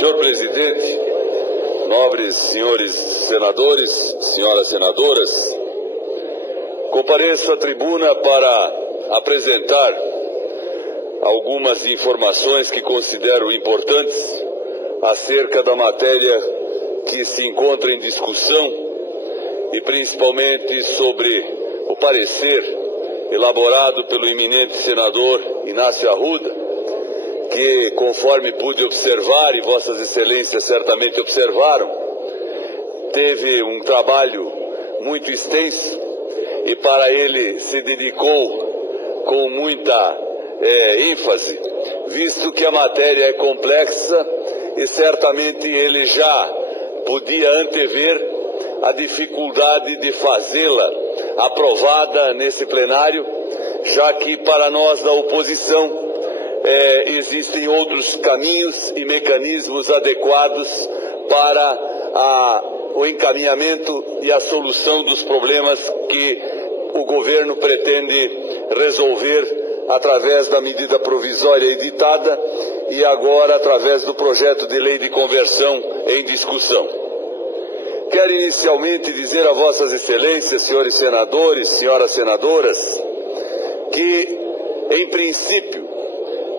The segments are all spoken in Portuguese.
Senhor presidente, nobres senhores senadores, senhoras senadoras, compareço à tribuna para apresentar algumas informações que considero importantes acerca da matéria que se encontra em discussão e principalmente sobre o parecer elaborado pelo eminente senador Inácio Arruda, que, conforme pude observar, e vossas excelências certamente observaram, teve um trabalho muito extenso e para ele se dedicou com muita ênfase, visto que a matéria é complexa e certamente ele já podia antever a dificuldade de fazê-la aprovada nesse plenário, já que para nós da oposição existem outros caminhos e mecanismos adequados para o encaminhamento e a solução dos problemas que o governo pretende resolver através da medida provisória editada e agora através do projeto de lei de conversão em discussão. Quero inicialmente dizer a vossas excelências, senhores senadores, senhoras senadoras, que, em princípio,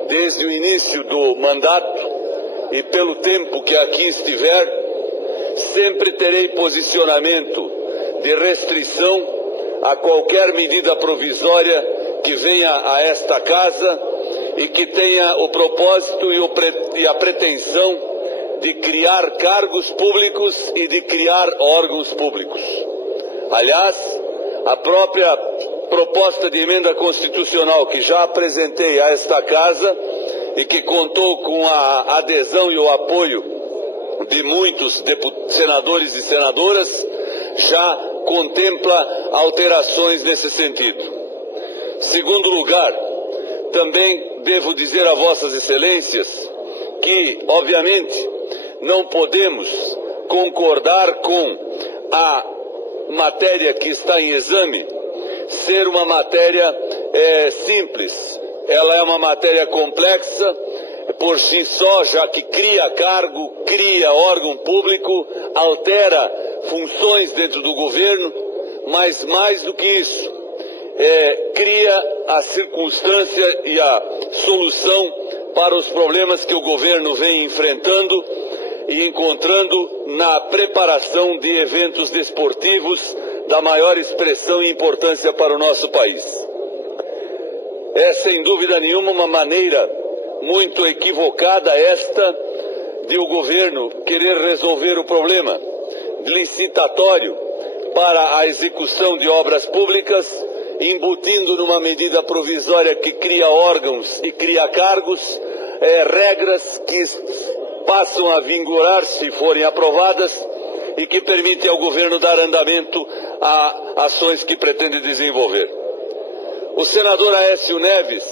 desde o início do mandato e pelo tempo que aqui estiver, sempre terei posicionamento de restrição a qualquer medida provisória que venha a esta casa e que tenha o propósito e a pretensão de criar cargos públicos e de criar órgãos públicos. Aliás, a própria proposta de emenda constitucional que já apresentei a esta casa e que contou com a adesão e o apoio de muitos senadores e senadoras já contempla alterações nesse sentido. Segundo lugar, também devo dizer a vossas excelências que, obviamente, não podemos concordar com a matéria que está em exame ser uma matéria simples. Ela é uma matéria complexa por si só, já que cria cargo, cria órgão público, altera funções dentro do governo, mas mais do que isso, cria a circunstância e a solução para os problemas que o governo vem enfrentando e encontrando na preparação de eventos desportivos da maior expressão e importância para o nosso país. É, sem dúvida nenhuma, uma maneira muito equivocada esta de o governo querer resolver o problema licitatório para a execução de obras públicas, embutindo numa medida provisória que cria órgãos e cria cargos, regras que passam a vigorar se forem aprovadas e que permitem ao governo dar andamento a ações que pretende desenvolver. O senador Aécio Neves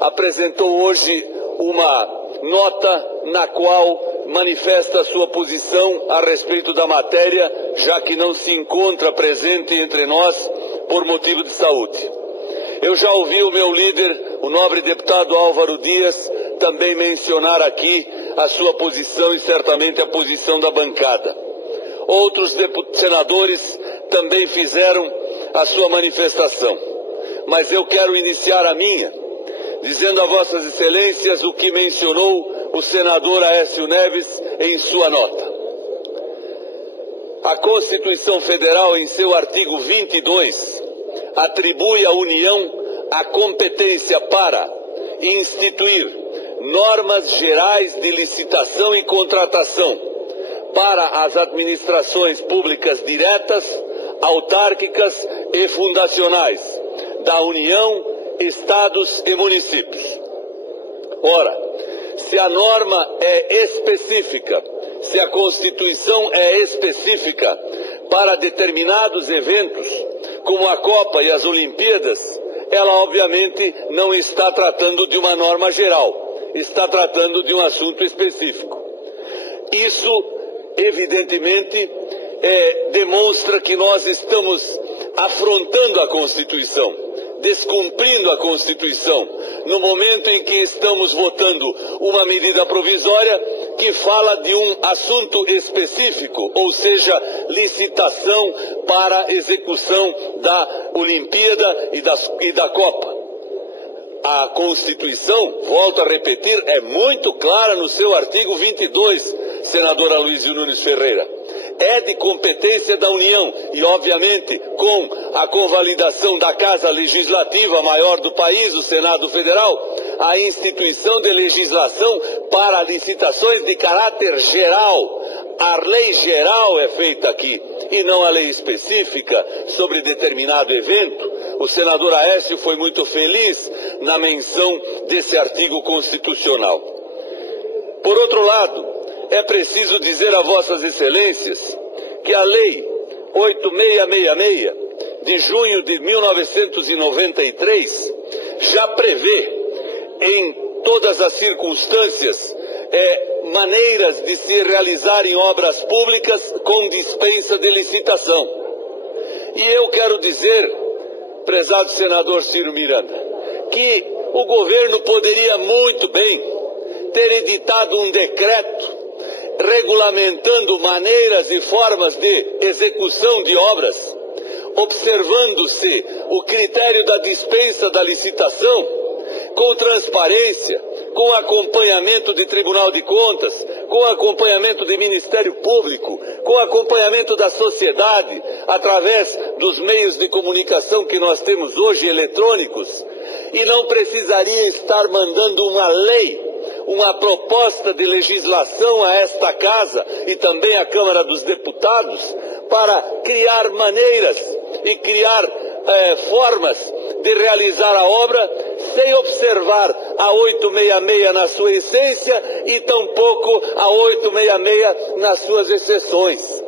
apresentou hoje uma nota na qual manifesta a sua posição a respeito da matéria, já que não se encontra presente entre nós por motivo de saúde. Eu já ouvi o meu líder, o nobre deputado Álvaro Dias, também mencionar aqui a sua posição e certamente a posição da bancada. Outros senadores também fizeram a sua manifestação, mas eu quero iniciar a minha, dizendo a vossas excelências o que mencionou o senador Aécio Neves em sua nota. A Constituição Federal, em seu artigo 22, atribui à União a competência para instituir normas gerais de licitação e contratação para as administrações públicas diretas, autárquicas e fundacionais da União, Estados e municípios. Ora, se a norma é específica, se a Constituição é específica para determinados eventos, como a Copa e as Olimpíadas, ela obviamente não está tratando de uma norma geral, está tratando de um assunto específico. Isso, evidentemente, demonstra que nós estamos afrontando a Constituição, descumprindo a Constituição, no momento em que estamos votando uma medida provisória que fala de um assunto específico, ou seja, licitação para execução da Olimpíada e da Copa. A Constituição, volto a repetir, é muito clara no seu artigo 22, senador Aloysio Nunes Ferreira. É de competência da União e, obviamente, com a convalidação da Casa Legislativa maior do país, o Senado Federal, a instituição de legislação para licitações de caráter geral. A lei geral é feita aqui e não a lei específica sobre determinado evento. O senador Aécio foi muito feliz na menção desse artigo constitucional. Por outro lado, é preciso dizer a vossas excelências que a lei 8666 de junho de 1993 já prevê em todas as circunstâncias maneiras de se realizarem obras públicas com dispensa de licitação. E eu quero dizer, prezado senador Ciro Miranda, que o governo poderia muito bem ter editado um decreto regulamentando maneiras e formas de execução de obras, observando-se o critério da dispensa da licitação, com transparência, com acompanhamento de Tribunal de Contas, com acompanhamento de Ministério Público, com acompanhamento da sociedade, através dos meios de comunicação que nós temos hoje, eletrônicos, e não precisaria estar mandando uma lei, uma proposta de legislação a esta Casa e também à Câmara dos Deputados para criar maneiras e criar formas de realizar a obra sem observar a 866 na sua essência e tampouco a 866 nas suas exceções.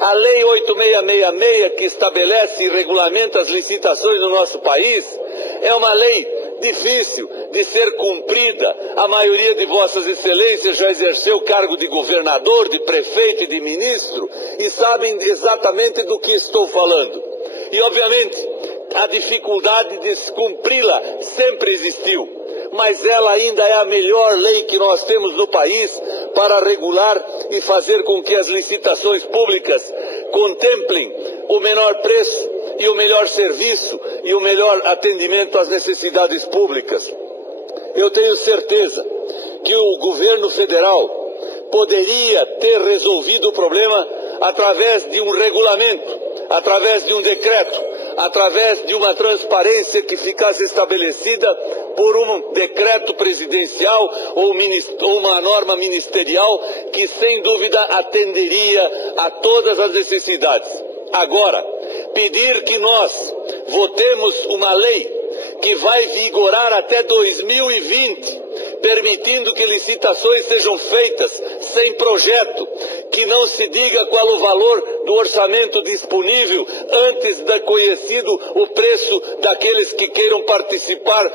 A Lei 8666, que estabelece e regulamenta as licitações no nosso país, é uma lei difícil de ser cumprida. A maioria de vossas excelências já exerceu o cargo de governador, de prefeito e de ministro e sabem exatamente do que estou falando. E, obviamente, a dificuldade de cumpri-la sempre existiu, mas ela ainda é a melhor lei que nós temos no país para regular e fazer com que as licitações públicas contemplem o menor preço e o melhor serviço e o melhor atendimento às necessidades públicas. Eu tenho certeza que o governo federal poderia ter resolvido o problema através de um regulamento, através de um decreto, através de uma transparência que ficasse estabelecida por um decreto presidencial ou uma norma ministerial que, sem dúvida, atenderia a todas as necessidades. Agora, pedir que nós votemos uma lei que vai vigorar até 2020, permitindo que licitações sejam feitas sem projeto, que não se diga qual o valor do orçamento disponível antes de conhecido o preço daqueles que queiram participar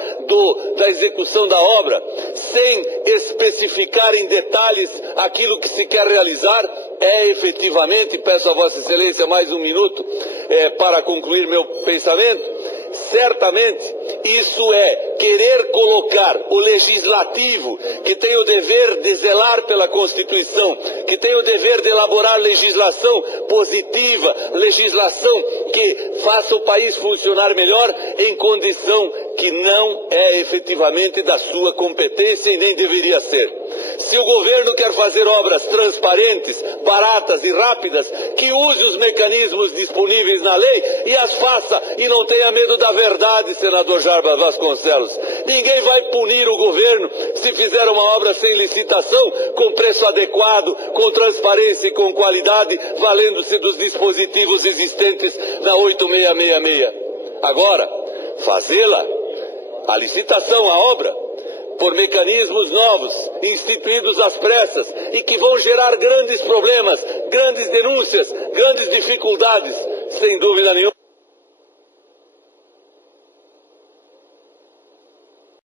da execução da obra, sem especificar em detalhes aquilo que se quer realizar, é efetivamente, peço a Vossa Excelência mais um minuto para concluir meu pensamento, certamente isso é querer colocar o legislativo, que tem o dever de zelar pela Constituição, que tem o dever de elaborar legislação positiva, legislação que faça o país funcionar melhor, em condição que não é efetivamente da sua competência e nem deveria ser. Se o governo quer fazer obras transparentes, baratas e rápidas, que use os mecanismos disponíveis na lei e as faça, e não tenha medo da verdade, senador Jarbas Vasconcelos. Ninguém vai punir o governo se fizer uma obra sem licitação, com preço adequado, com transparência e com qualidade, valendo-se dos dispositivos existentes na 8666. Agora, fazê-la, a licitação, a obra, por mecanismos novos, instituídos às pressas, e que vão gerar grandes problemas, grandes denúncias, grandes dificuldades, sem dúvida nenhuma.